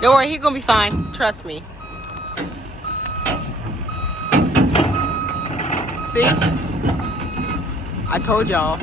Don't worry, he's gonna be fine. Trust me. See? I told y'all.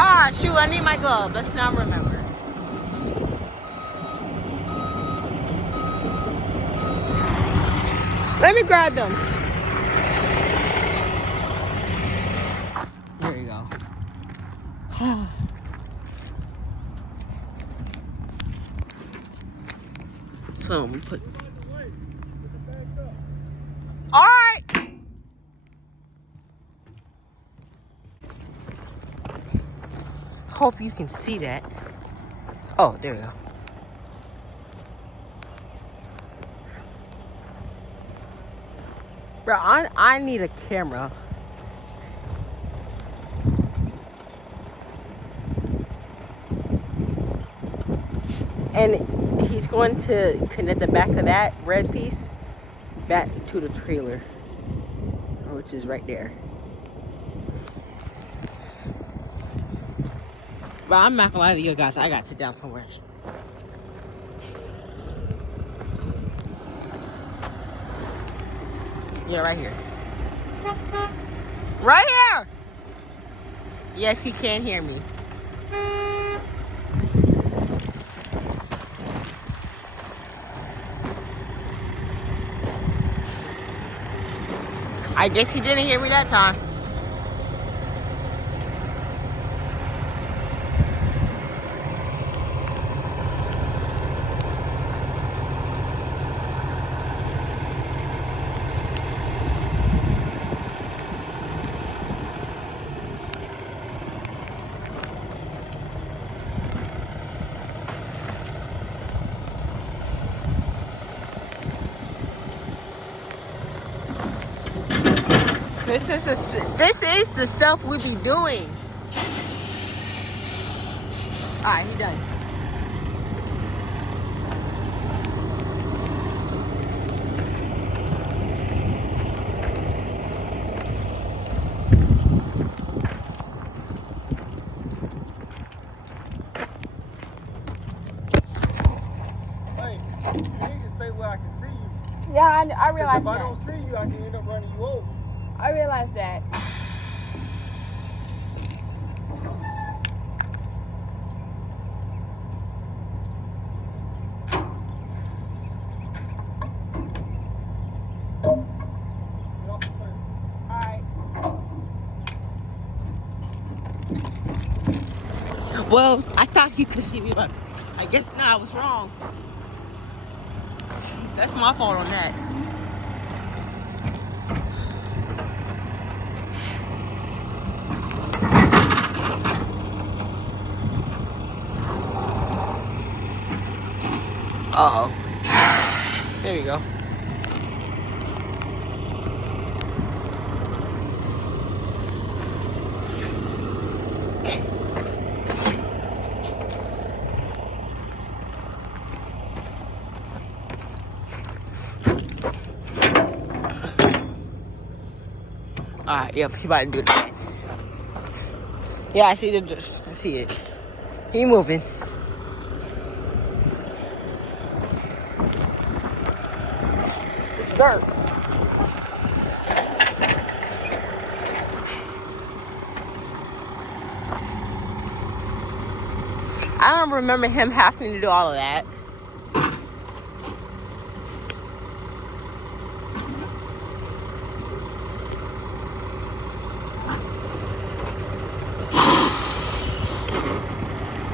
Ah, shoot, I need my glove. Let's not remember. Let me grab them. There you go. So I'm gonna put. All right. Hope you can see that. Oh, there we go. Bro, I need a camera. And he's going to connect the back of that red piece back to the trailer, which is right there. But I'm not gonna lie to you guys, I gotta sit down somewhere. Yeah, right here. Right here! Yes, he can hear me. I guess he didn't hear me that time. This is the stuff we be doing. All right, he done. Hey, you need to stay where I can see you. Yeah, I realize If that. I don't see you, I can end up running you over. I realize that. Get off the curb. Alright. Well, I thought you could see me, but I guess not. I was wrong. That's my fault on that. Uh-oh. There you go. Alright, yep, he about to do that. Yeah, I see it. He moving. It's dirt. I don't remember him having to do all of that.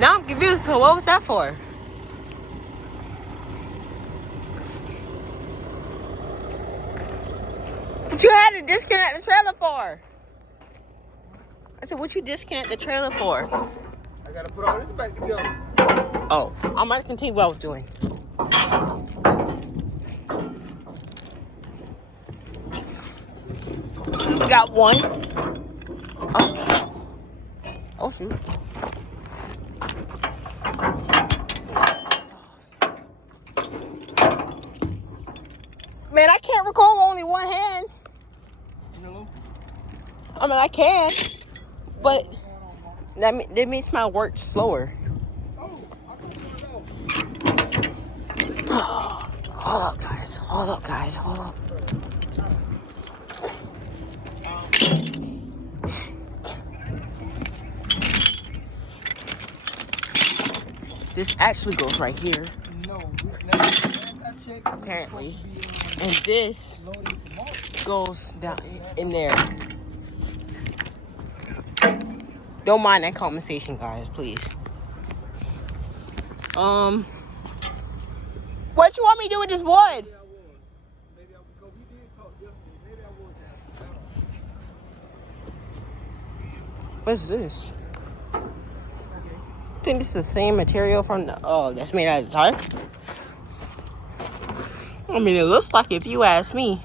Now I'm confused, because what was that for? What you had to disconnect the trailer for? I said, what you disconnect the trailer for? I gotta put all this back together. Oh, I'm gonna continue what I was doing. We got one. Oh shoot. Man, I can't record with only one hand. Hello? I mean, I can, but that makes my work slower. Oh, I thought you were out. Hold up, guys. Hold up, guys. Hold up. This actually goes right here, No, last I checked, apparently. And this loading tomorrow. goes down in there. Don't mind that conversation, guys, please. What you want me to do with this wood? What's this? I think this is the same material from the that's made out of the tire. I mean, it looks like it if you ask me.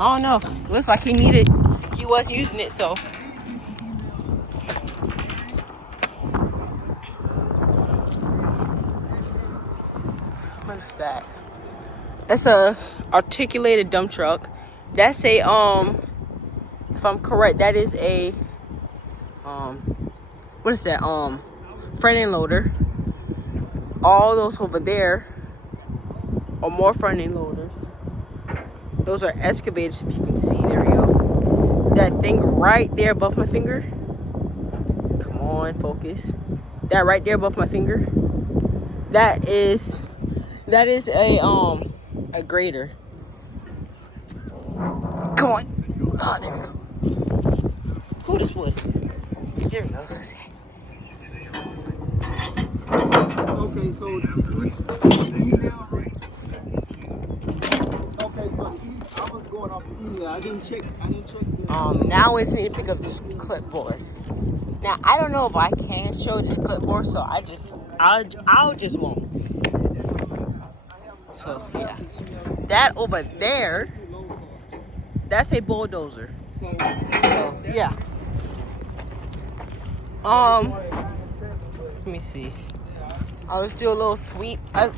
I don't know. It looks like he was using it, so. What is that? That's a articulated dump truck. That's a if I'm correct, that is a what is that? Front end loader. All those over there are more front end loaders. Those are excavators, if you can see. There we go. That thing right there above my finger. Come on, focus. That right there above my finger. That is a grader. Come on. Oh, there we go. Who this wood? There we go. Let's see. Okay, so the email. Okay, so I was going off the email. I didn't check. Now it's need to pick up this clipboard. Now I don't know if I can show this clipboard, so I'll just won't. So yeah, that over there, that's a bulldozer. So yeah. Let me see. I'll just do a little sweep. We'll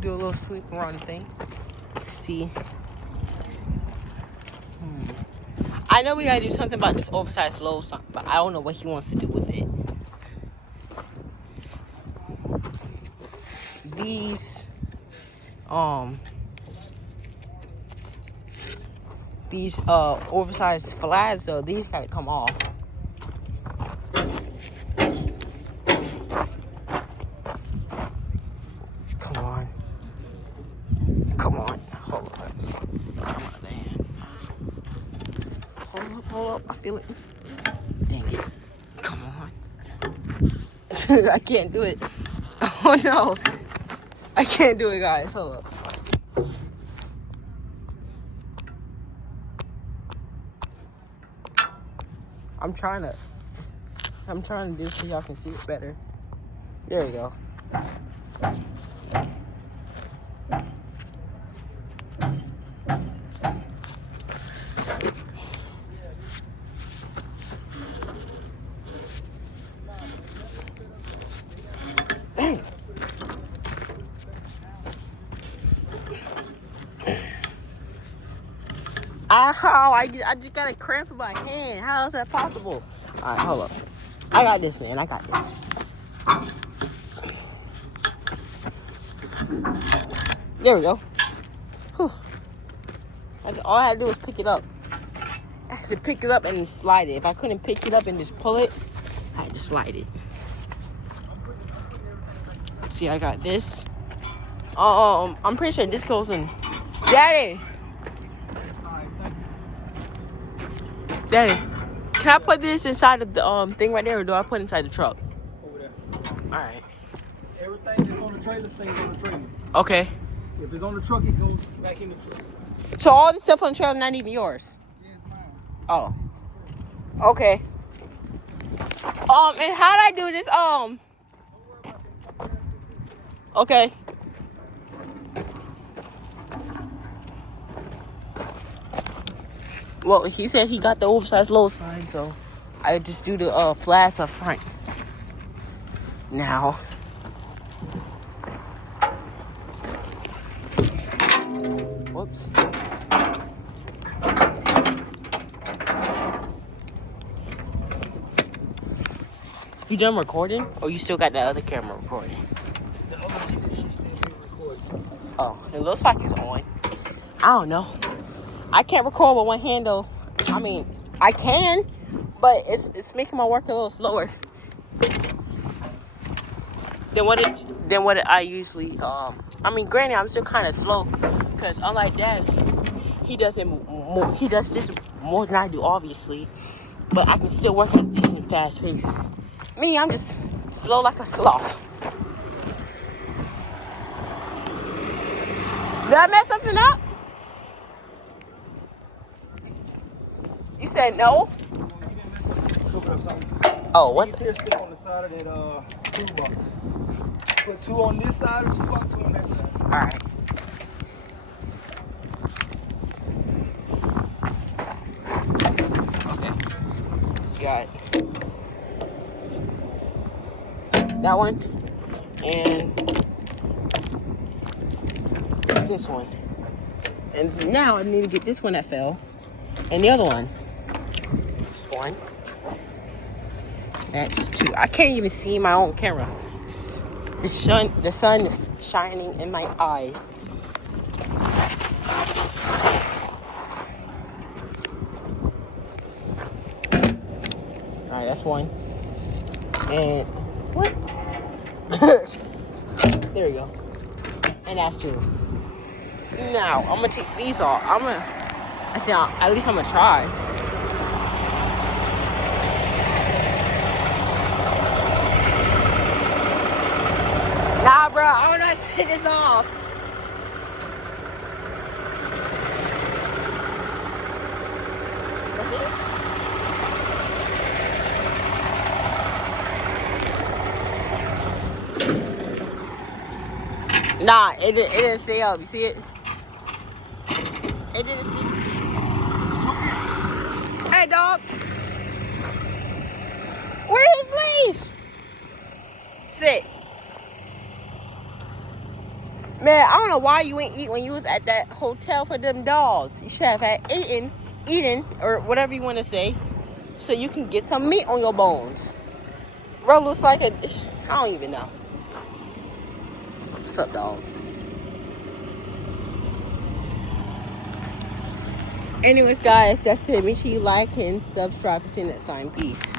do a little sweep around the thing. See. I know we gotta do something about this oversized load, but I don't know what he wants to do with it. These oversized flags though, these gotta come off. Come on. Come on. Hold up. Come on, man. Hold up. I feel it. Dang it. Come on. I can't do it. Oh no. I can't do it, guys. Hold up. I'm trying to do so y'all can see it better. There we go. Ow, I just got a cramp in my hand. How is that possible? Alright, hold up. I got this, man. I got this. There we go. Whew. All I had to do was pick it up. I had to pick it up and slide it. If I couldn't pick it up and just pull it, I had to slide it. Let's see, I got this. I'm pretty sure this goes in. Daddy! Daddy, can I put this inside of the thing right there, or do I put it inside the truck? Over there. Alright. Everything that's on the trailer stays on the trailer. Okay. If it's on the truck, it goes back in the truck. So all the stuff on the trailer not even yours? Yes, ma'am. Oh. Okay. And how do I do this? Okay. Well, he said he got the oversized load sign, so I just do the flats up front. Now. Whoops. You done recording? Or you still got that other camera recording? The other she's still being recorded. Oh, it looks like it's on. I don't know. I can't record with one hand though. I mean, I can, but it's making my work a little slower than what I usually. I mean, granted, I'm still kind of slow, cause unlike Dad, he does this more than I do, obviously. But I can still work at a decent fast pace. Me, I'm just slow like a sloth. Did I mess something up? You said no? Oh, what? These here stick on the side of that toolbox. Put 2 on this side of the toolbox, 2 on that side. Alright. Okay. Got that one and this one. And now I need to get this one that fell. And the other one. This one. That's 2. I can't even see my own camera. The sun is shining in my eyes. Alright, that's 1. And what? There we go. And that's 2. Now I'm gonna take these off. At least I'm gonna try. Nah, bro, I don't know how to take this off. That's it? Nah, it didn't stay up. You see it? It didn't stay. Hey, dog. Where's his leash? Sit. Man, I don't know why you ain't eat when you was at that hotel for them dogs. You should have had eaten, or whatever you want to say, so you can get some meat on your bones. Bro looks like I don't even know. What's up, dog? Anyways, guys, that's it. Make sure you like and subscribe for seeing that sign. Peace.